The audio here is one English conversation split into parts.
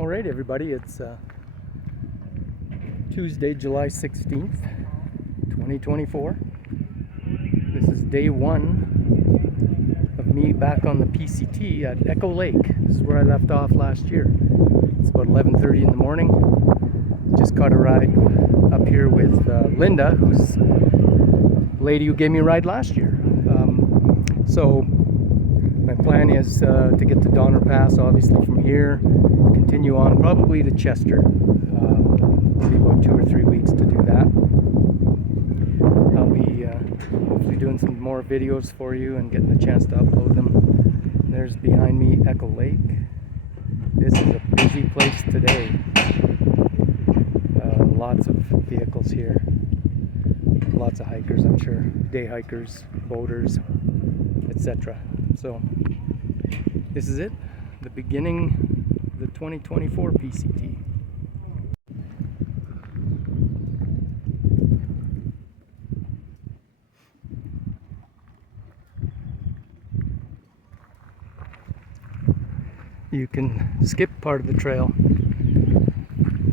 All right, everybody, it's Tuesday, July 16th, 2024. This is day one of me back on the PCT at Echo Lake. This is where I left off last year. It's about 11:30 in the morning. Just caught a ride up here with Linda, who's the lady who gave me a ride last year. So my plan is to get to Donner Pass, obviously, from here, continue on probably to Chester. Maybe about 2 or 3 weeks to do that. I'll be hopefully doing some more videos for you and getting a chance to upload them. And there's behind me Echo Lake. This is a busy place today. Lots of vehicles here. Lots of hikers, I'm sure. Day hikers, boaters, etc. So this is it, the beginning of the 2024 PCT. You can skip part of the trail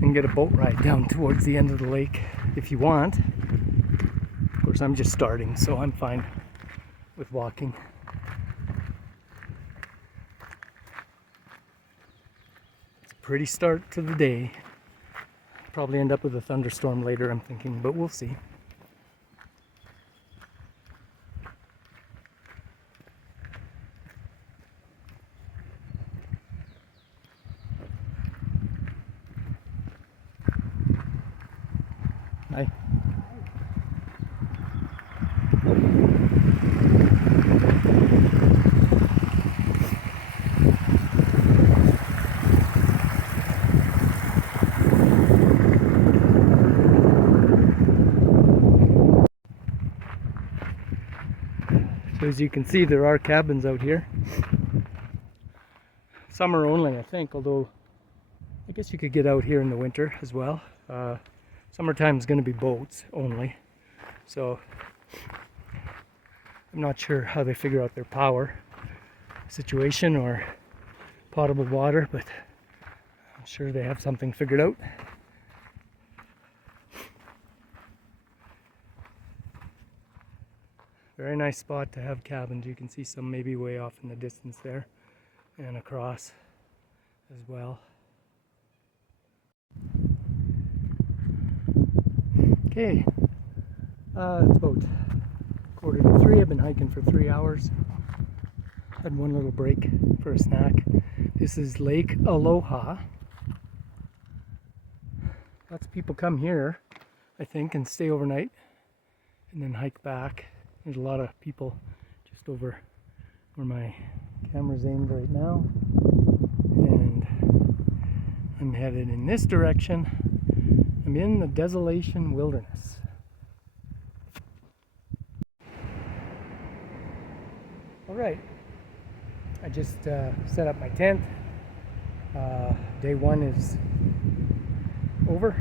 and get a boat ride down towards the end of the lake if you want. Of course, I'm just starting, so I'm fine with walking. It's a pretty start to the day. Probably end up with a thunderstorm later, I'm thinking, but we'll see. Hi. So as you can see, there are cabins out here. Summer only, I think, although I guess you could get out here in the winter as well. Summertime is going to be boats only, so I'm not sure how they figure out their power situation or potable water, but I'm sure they have something figured out. Very nice spot to have cabins. You can see some maybe way off in the distance there and across as well. Okay, it's about 2:45. I've been hiking for 3 hours. Had one little break for a snack. This is Lake Aloha. Lots of people come here, I think, and stay overnight and then hike back. There's a lot of people just over where my camera's aimed right now. And I'm headed in this direction. I'm in the Desolation wilderness. All right, I just set up my tent. Day one is over.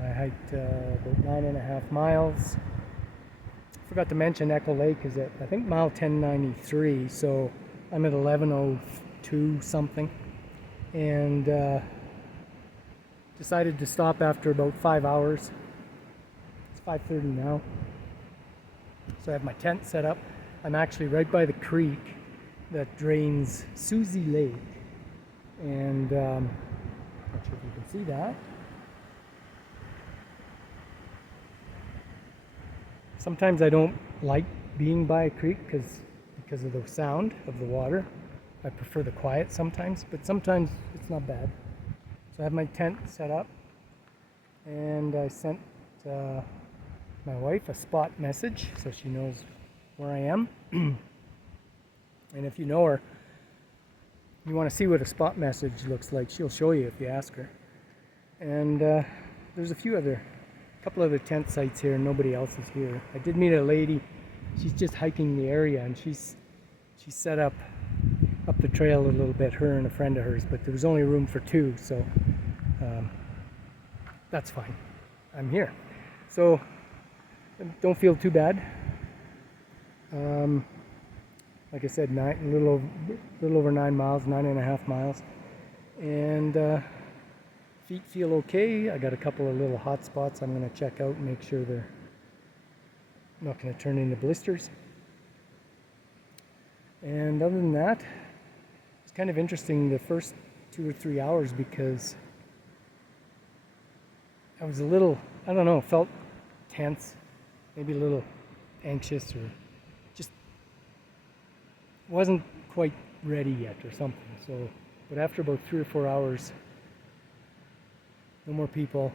I hiked about 9.5 miles. Forgot to mention Echo Lake is at, I think, mile 1093, so I'm at 11:02 something. And decided to stop after about 5 hours. It's 5:30 now. So I have my tent set up. I'm actually right by the creek that drains Susie Lake. And not sure if you can see that. Sometimes I don't like being by a creek because of the sound of the water. I prefer the quiet sometimes, but sometimes it's not bad. So I have my tent set up, and I sent my wife a spot message so she knows where I am. And if you know her, you want to see what a spot message looks like, she'll show you if you ask her. And there's a couple other tent sites here, and nobody else is here. I did meet a lady. She's just hiking the area, and she set up the trail a little bit, her and a friend of hers, but there was only room for two, so that's fine. I'm here. So don't feel too bad. Like I said, a little over 9 miles, 9.5 miles. And feet feel okay. I got a couple of little hot spots I'm going to check out and make sure they're not going to turn into blisters. And other than that, it's kind of interesting the first 2 or 3 hours because I was a little, I don't know, felt tense, maybe a little anxious, or just wasn't quite ready yet or something. So, but after about 3 or 4 hours, no more people.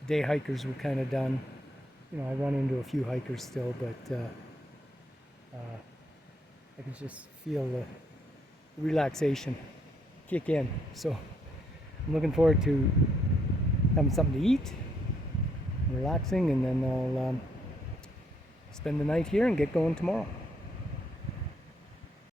The day hikers were kind of done. You know, I run into a few hikers still, but I can just feel the relaxation kick in. So I'm looking forward to having something to eat, relaxing, and then I'll spend the night here and get going tomorrow.